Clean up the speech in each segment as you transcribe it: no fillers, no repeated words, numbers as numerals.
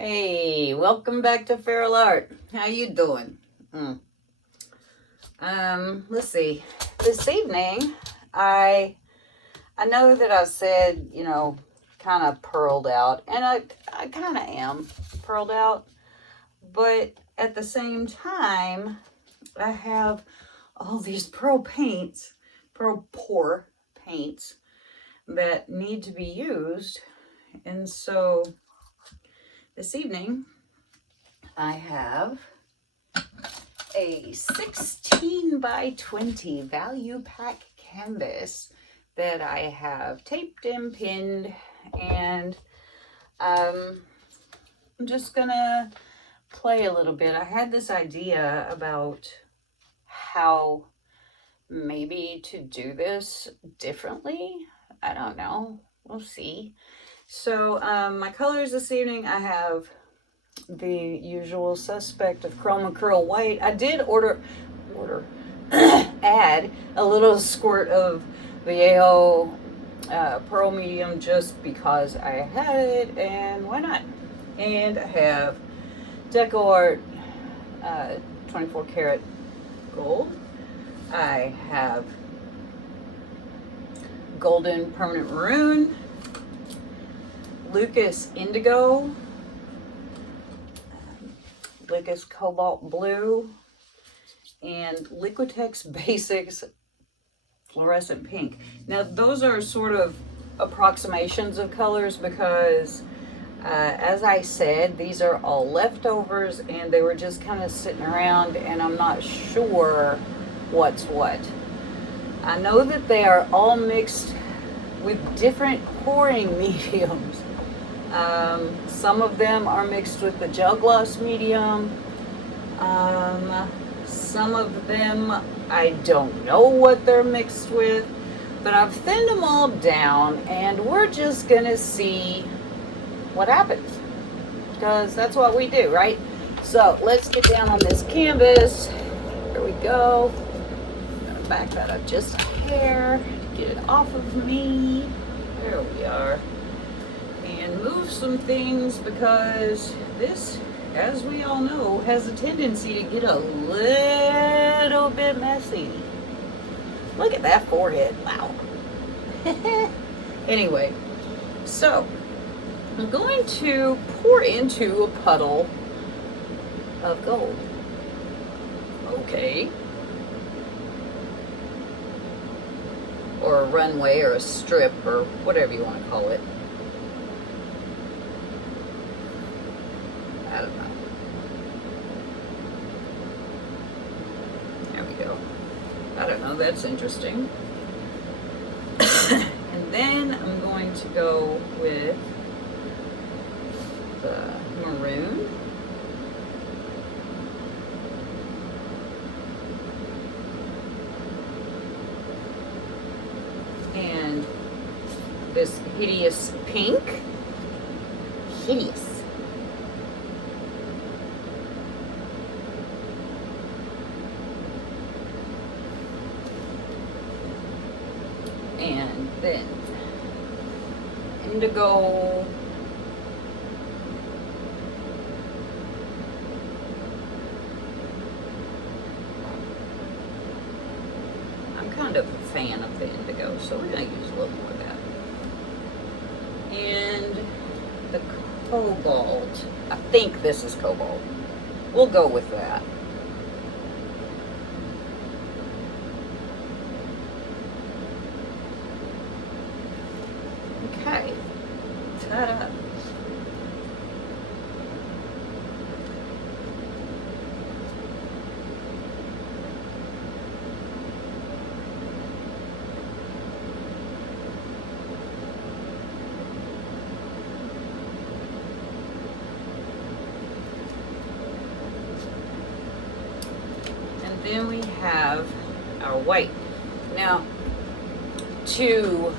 Hey, welcome back to Feral Art. How you doing? Let's see. This evening, I know that I said, kind of pearled out, and I kind of am pearled out, but at the same time, I have all these pearl pour paints that need to be used, and so this evening, I have a 16 by 20 value pack canvas that I have taped and pinned, and I'm just gonna play a little bit. I had this idea about how maybe to do this differently. I don't know. We'll see. So my colors this evening, I have the usual suspect of Chroma Curl White. I did add a little squirt of Vallejo Pearl Medium just because I had it, and why not? And I have DecoArt 24 karat gold. I have golden permanent maroon, Lucas indigo, Lucas cobalt blue, and Liquitex Basics fluorescent pink. Now those are sort of approximations of colors because as I said, these are all leftovers and they were just kind of sitting around, and I'm not sure what's what. I know that they are all mixed with different pouring mediums. Some of them are mixed with the gel gloss medium. Some of them, I don't know what they're mixed with, but I've thinned them all down, and we're just gonna see what happens, because that's what we do, right? So let's get down on this canvas. Here we go. I'm gonna back that up just a hair to get it off of me. There we are. And move some things, because this, as we all know, has a tendency to get a little bit messy. Look at that forehead. Wow. Anyway, so I'm going to pour into a puddle of gold. Okay. Or a runway or a strip or whatever you want to call it. I don't know. There we go. I don't know, that's interesting. And then I'm going to go with the maroon. And this hideous pink. Hideous. And then indigo. I'm kind of a fan of the indigo, so we're going to use a little more of that. And the cobalt. I think this is cobalt. We'll go with that. Okay, ta-da. And then we have our white. Now, to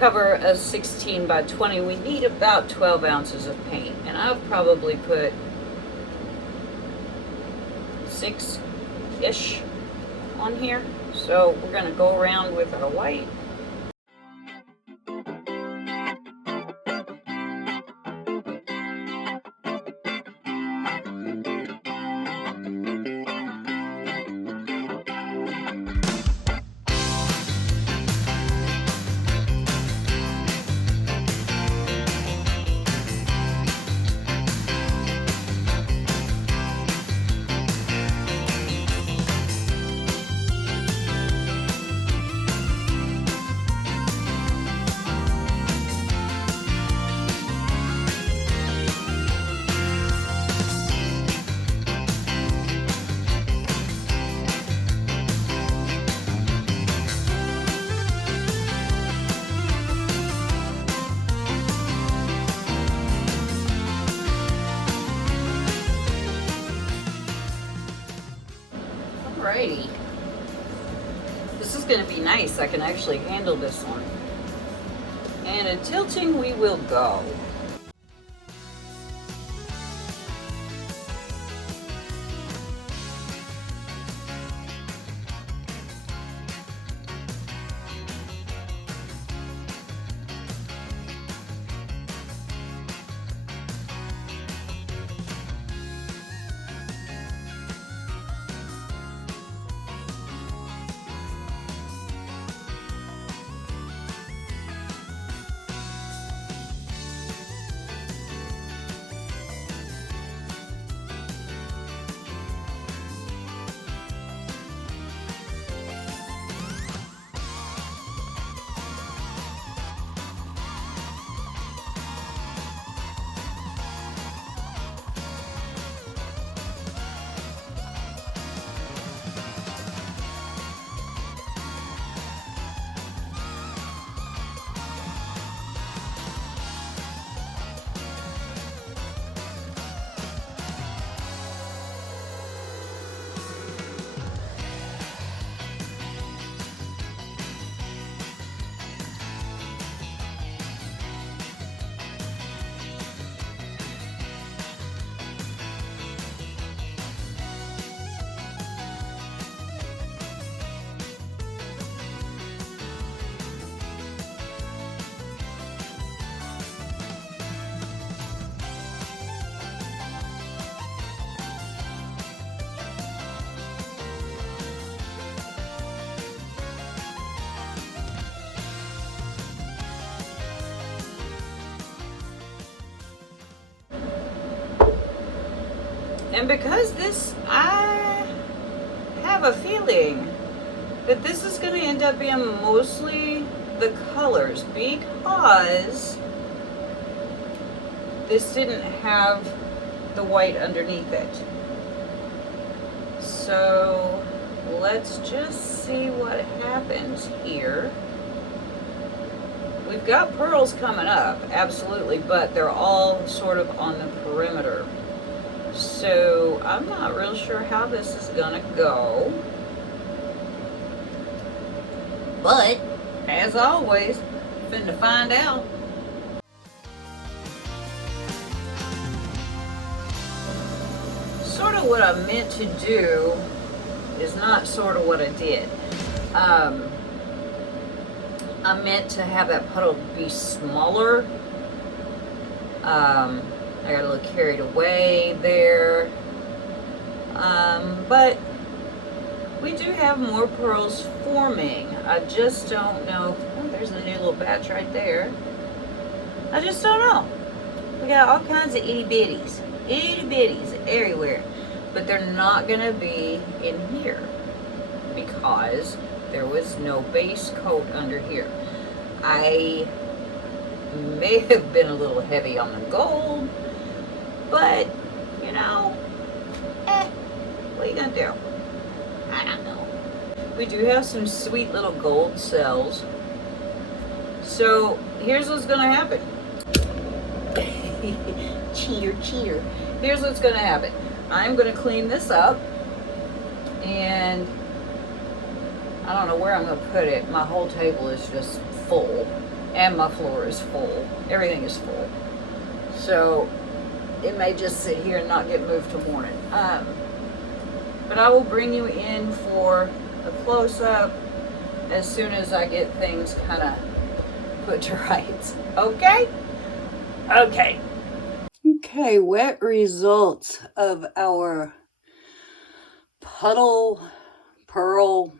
cover a 16 by 20, we need about 12 ounces of paint, and I've probably put 6-ish on here. So we're going to go around with our white. Alrighty. This is going to be nice. I can actually handle this one. And in tilting we will go. And because this, I have a feeling that this is going to end up being mostly the colors, because this didn't have the white underneath it. So let's just see what happens here. We've got pearls coming up, absolutely, but they're all sort of on the perimeter. So I'm not real sure how this is gonna go. But, as always, finna find out. Sort of what I meant to do is not sort of what I did. I meant to have that puddle be smaller. I got a little carried away there. But we do have more pearls forming. I just don't know. Oh, there's a new little batch right there. I just don't know. We got all kinds of itty bitties everywhere. But they're not gonna be in here because there was no base coat under here. I may have been a little heavy on the gold, but you know, what are you gonna do? I don't know. We do have some sweet little gold cells. So here's what's gonna happen. Cheater. Here's what's gonna happen. I'm gonna clean this up, and I don't know where I'm gonna put it. My whole table is just full, and my floor is full. Everything is full. So it may just sit here and not get moved till morning. But I will bring you in for a close-up as soon as I get things kind of put to rights. Okay? Okay. Okay, wet results of our puddle pearl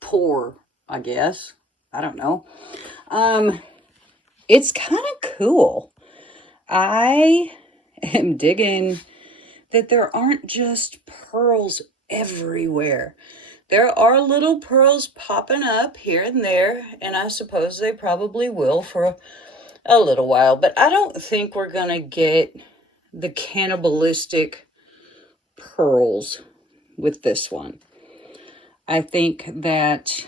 pour, I guess. I don't know. It's kind of cool. I am digging that there aren't just pearls everywhere. There are little pearls popping up here and there, and I suppose they probably will for a little while, but I don't think we're gonna get the cannibalistic pearls with this one. I think that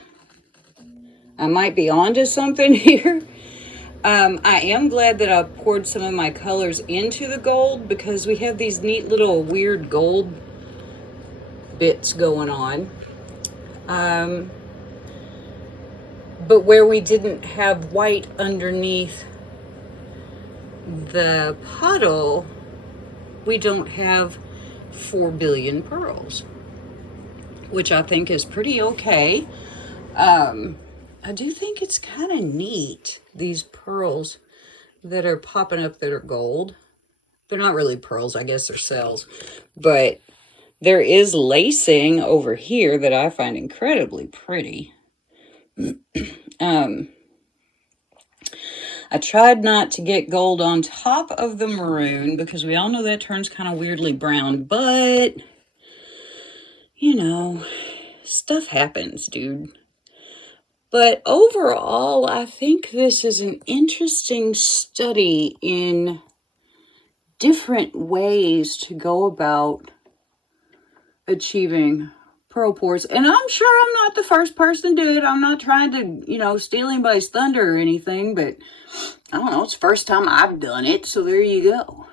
I might be onto something here. I am glad that I poured some of my colors into the gold, because we have these neat little weird gold bits going on. But where we didn't have white underneath the puddle, we don't have 4 billion pearls, which I think is pretty okay. I do think it's kind of neat, these pearls that are popping up that are gold. They're not really pearls, I guess they're cells. But there is lacing over here that I find incredibly pretty. I tried not to get gold on top of the maroon because we all know that turns kind of weirdly brown, but, you know, stuff happens, dude. But overall, I think this is an interesting study in different ways to go about achieving pearl pours. And I'm sure I'm not the first person to do it. I'm not trying to, you know, steal anybody's thunder or anything, but I don't know, it's the first time I've done it, so there you go.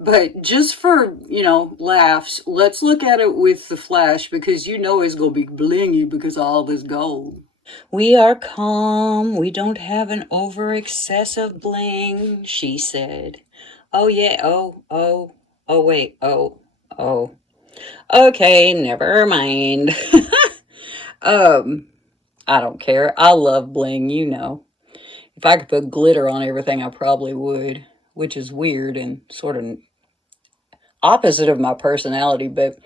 But just for, you know, laughs, let's look at it with the flash, because you know it's going to be blingy because of all this gold. We are calm. We don't have an over excessive bling, she said. Oh, yeah. Oh, wait. Oh. Okay, never mind. I don't care. I love bling, you know. If I could put glitter on everything, I probably would, which is weird and sort of opposite of my personality, but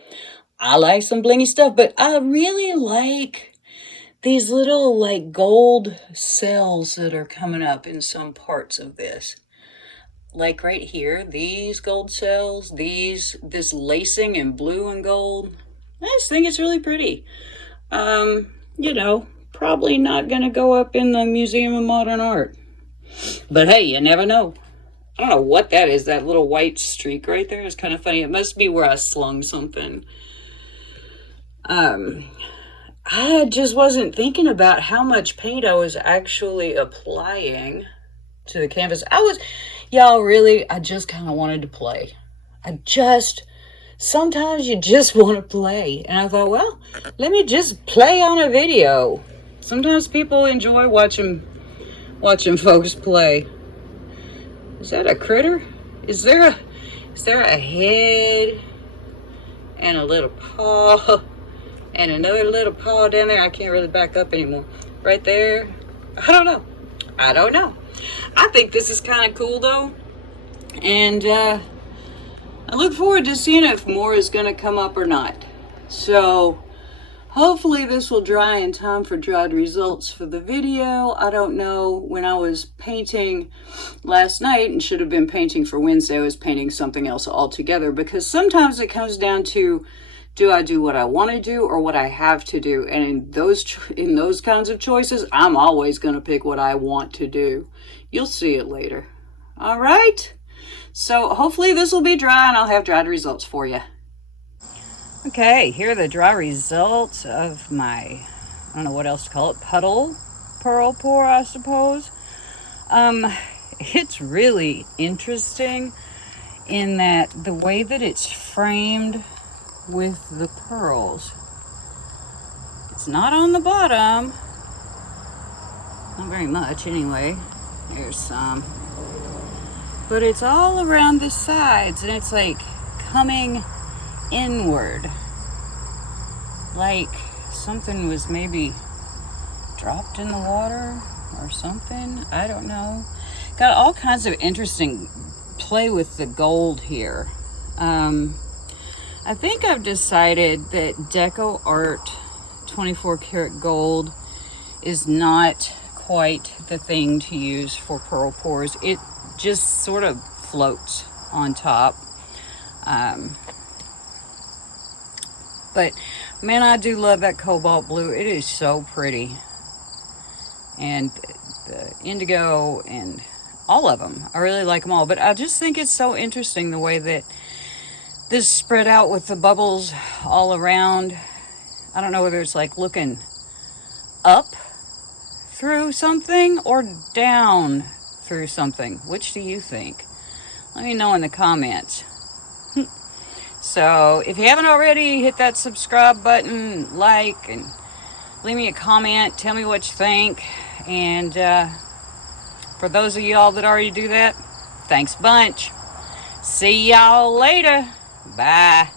I like some blingy stuff. But I really like these little like gold cells that are coming up in some parts of this. Like right here, these gold cells, this lacing in blue and gold. I just think it's really pretty. You know, probably not gonna go up in the Museum of Modern Art. But hey, you never know. I don't know what that is. That little white streak right there is kind of funny. It must be where I slung something. I just wasn't thinking about how much paint I was actually applying to the canvas. Y'all, really, I just kind of wanted to play. Sometimes you just want to play. And I thought, well, let me just play on a video. Sometimes people enjoy watching folks play. Is that a critter? Is there a head and a little paw and another little paw down there? I can't really back up anymore. Right there. I don't know. I think this is kind of cool though. And I look forward to seeing if more is going to come up or not. So hopefully this will dry in time for dried results for the video. I don't know. When I was painting last night and should have been painting for Wednesday, I was painting something else altogether, because sometimes it comes down to, do I do what I want to do or what I have to do? And in those kinds of choices, I'm always going to pick what I want to do. You'll see it later. All right. So hopefully this will be dry and I'll have dried results for you. Okay, here are the dry results of my, I don't know what else to call it, pearl pour, I suppose. It's really interesting in that the way that it's framed with the pearls. It's not on the bottom. Not very much anyway. There's some. But it's all around the sides, and it's like coming inward. Like something was maybe dropped in the water or something. I don't know. Got all kinds of interesting play with the gold here. I think I've decided that DecoArt 24 karat gold is not quite the thing to use for pearl pours. It just sort of floats on top. But man, I do love that cobalt blue. It is so pretty. And the indigo and all of them. I really like them all. But I just think it's so interesting the way that this spread out with the bubbles all around. I don't know whether it's like looking up through something or down through something. Which do you think? Let me know in the comments. So if you haven't already, hit that subscribe button, like, and leave me a comment. Tell me what you think. And for those of y'all that already do that, thanks a bunch. See y'all later. Bye.